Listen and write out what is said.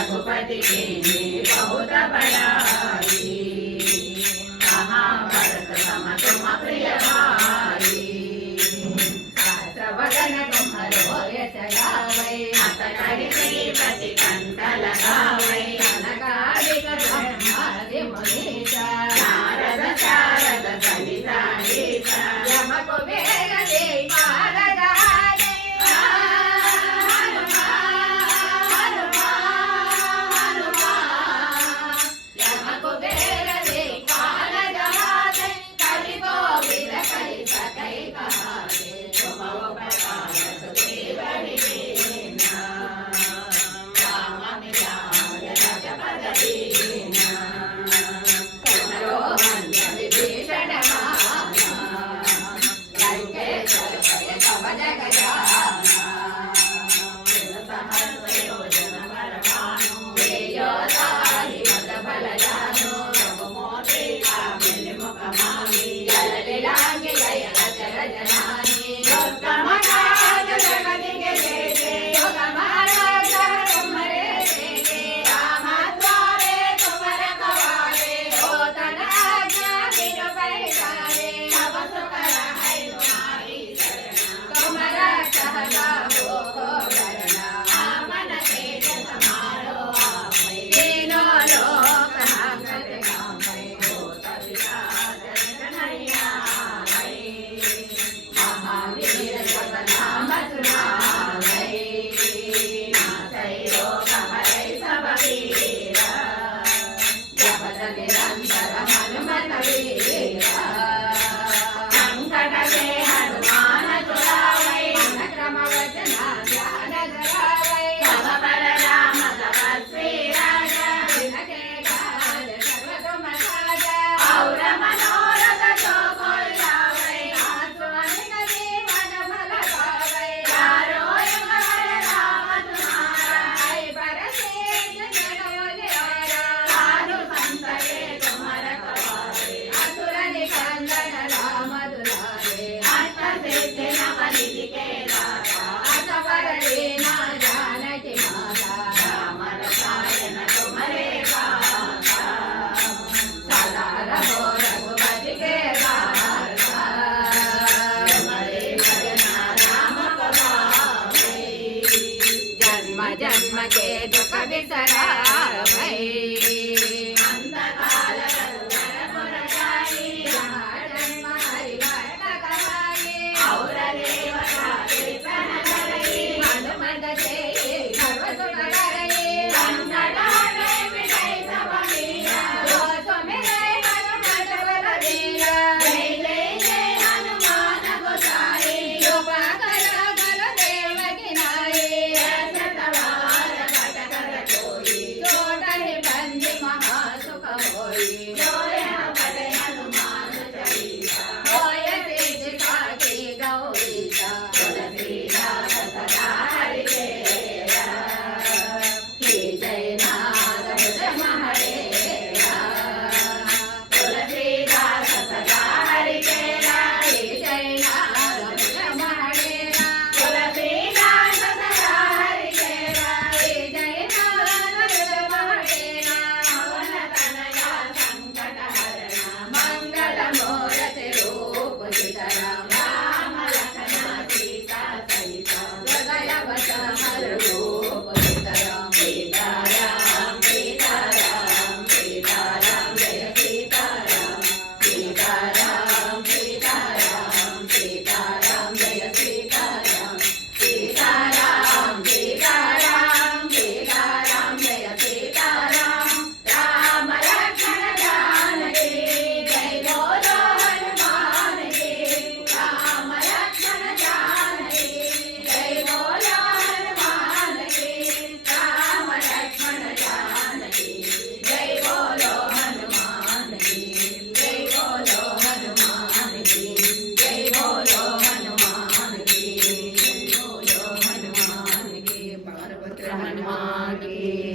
रघुपति के बहुत बड़ाई महाभारत सम तुम प्रिय भाई सहस्रवदन तुम्हारो यश गावै अत श्रीपति कंठ लगावै अनगादिक ब्रह्मादि मुनीसा नारद शारद सविता गीता यम कुबेर देवार जन्म के दुख बिसरावै जन्म हरिभक्त गवाई और देवता कीर्तन करई हनुमत से सर्व सुख करई संकटाने मिटै सब पीरा जो सुमिरै हनुमत बलबीरा जय जय जय हनुमान गोसाई कृपा कर गुरुदेव की नाई हनुमान की